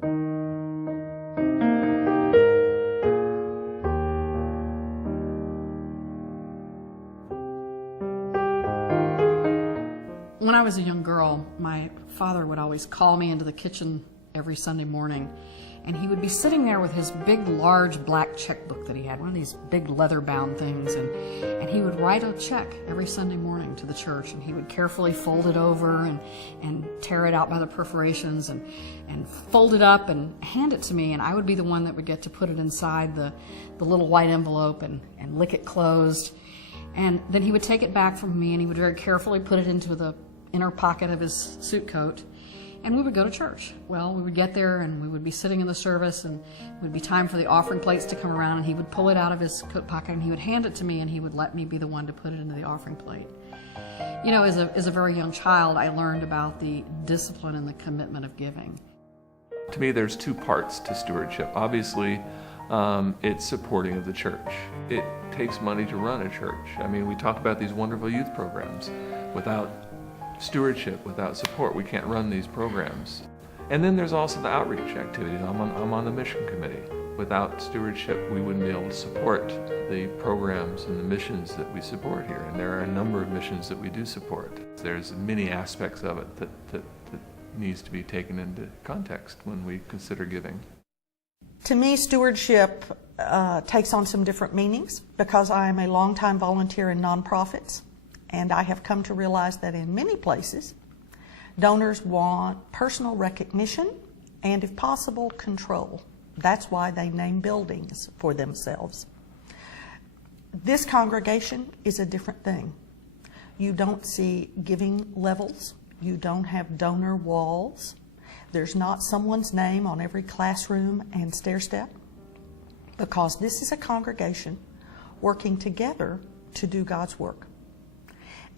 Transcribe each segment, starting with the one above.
When I was a young girl, my father would always call me into the kitchen every Sunday morning, and he would be sitting there with his big, large black checkbook that he had, one of these big leather-bound things, and he would write a check every Sunday morning to the church, and he would carefully fold it over and tear it out by the perforations and fold it up and hand it to me, and I would be the one that would get to put it inside the little white envelope and lick it closed. And then he would take it back from me, and he would very carefully put it into the inner pocket of his suit coat, and we would go to church. Well, we would get there, and we would be sitting in the service, and it would be time for the offering plates to come around, and he would pull it out of his coat pocket, and he would hand it to me, and he would let me be the one to put it into the offering plate. You know, as a very young child, I learned about the discipline and the commitment of giving. To me, there's two parts to stewardship. Obviously, it's supporting of the church. It takes money to run a church. I mean, we talk about these wonderful youth programs. Without stewardship, without support, we can't run these programs. And then there's also the outreach activities. I'm on the mission committee. Without stewardship, we wouldn't be able to support the programs and the missions that we support here. And there are a number of missions that we do support. There's many aspects of it that needs to be taken into context when we consider giving. To me, stewardship takes on some different meanings because I am a longtime volunteer in nonprofits, and I have come to realize that in many places, donors want personal recognition and, if possible, control. That's why they name buildings for themselves. This congregation is a different thing. You don't see giving levels. You don't have donor walls. There's not someone's name on every classroom and stair step, because this is a congregation working together to do God's work.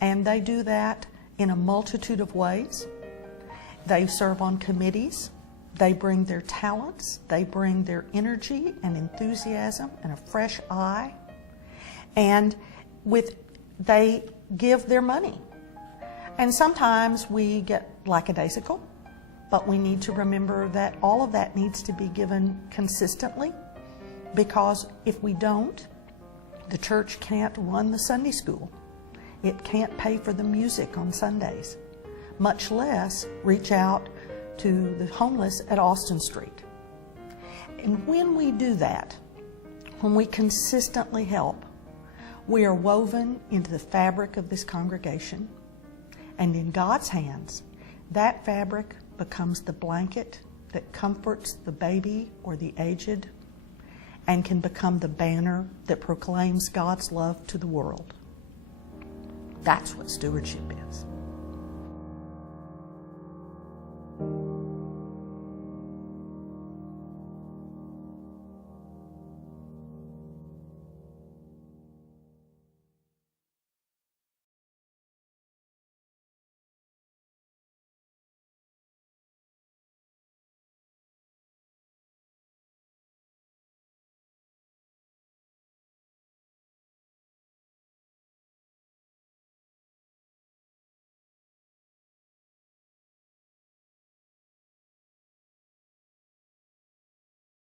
And they do that in a multitude of ways. They serve on committees. They bring their talents. They bring their energy and enthusiasm and a fresh eye. And they give their money. And sometimes we get lackadaisical, but we need to remember that all of that needs to be given consistently, because if we don't, the church can't run the Sunday school. It can't pay for the music on Sundays, much less reach out to the homeless at Austin Street. And when we do that, when we consistently help, we are woven into the fabric of this congregation, and in God's hands, that fabric becomes the blanket that comforts the baby or the aged, and can become the banner that proclaims God's love to the world. That's what stewardship is.